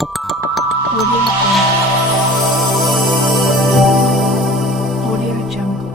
Audio Jungle.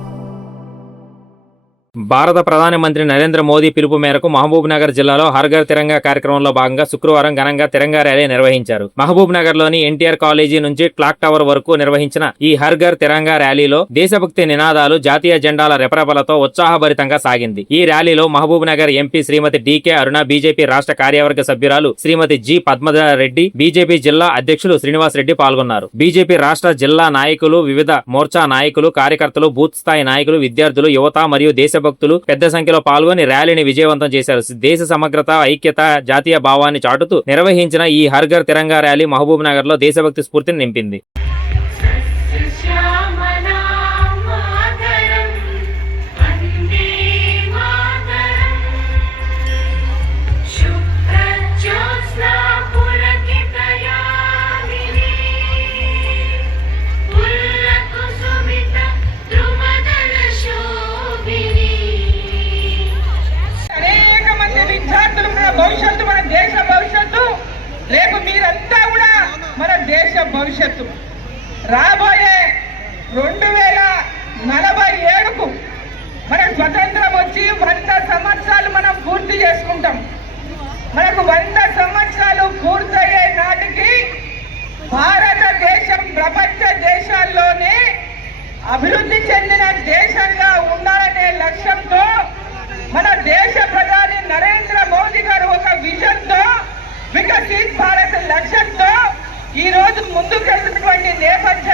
భారత ప్రధాని మంత్రి నరేంద్ర మోదీ పిలుపు మేరకు మహబూబ్ నగర్ జిల్లాలో హర్ ఘర్ తిరంగా కార్యక్రమంలో భాగంగా శుక్రవారం ఘనంగా తిరంగా ర్యాలీ నిర్వహించారు. మహబూబ్ నగర్ లోని ఎన్టీఆర్ కాలేజీ నుంచి క్లాక్ టవర్ వరకు నిర్వహించిన ఈ హర్ ఘర్ తిరంగా ర్యాలీలో దేశభక్తి నినాదాలు, జాతీయ జెండాల రెపరెపలతో ఉత్సాహభరితంగా సాగింది. ఈ ర్యాలీలో మహబూబ్ నగర్ ఎంపీ శ్రీమతి డికే అరుణ, బీజేపీ రాష్ట్ర కార్యవర్గ సభ్యురాలు శ్రీమతి జి పద్మజారెడ్డి, బీజేపీ జిల్లా అధ్యక్షులు శ్రీనివాస్ రెడ్డి పాల్గొన్నారు. బీజేపీ రాష్ట్ర జిల్లా నాయకులు, వివిధ మోర్చా నాయకులు, కార్యకర్తలు, బూత్ స్థాయి నాయకులు, విద్యార్థులు, యువత మరియు దేశభక్తులు పెద్ద సంఖ్యలో పాల్గొని ర్యాలీని విజయవంతం చేశారు. దేశ సమగ్రత, ఐక్యత, జాతీయ భావాన్ని చాటుతూ నిర్వహించిన ఈ హర్ ఘర్ తిరంగా ర్యాలీ మహబూబ్ నగర్ లో దేశభక్తి స్ఫూర్తిని నింపింది. భవిష్యత్తు, మన దేశ భవిష్యత్తు, రేపు మీరంతా కూడా మన దేశ భవిష్యత్తు. రాబోయే 2047కు మనకు స్వతంత్రం వచ్చి 100 సంవత్సరాలు మనం పూర్తి చేసుకుంటాం. మనకు 100 సంవత్సరాలు పూర్తయ్యే నాటికి భారతదేశం ప్రపంచ దేశాల్లోనే అభివృద్ధి చెందిన దేశంగా ఉండాలనే లక్ష్యంతో మన దేశ ప్రధాని నరేంద్ర మోదీ గారు ఒక విజన్ తో, వికసిత్ భారత్ లక్ష్యంతో ఈ రోజు ముందుకెళ్తున్నటువంటి నేపథ్యం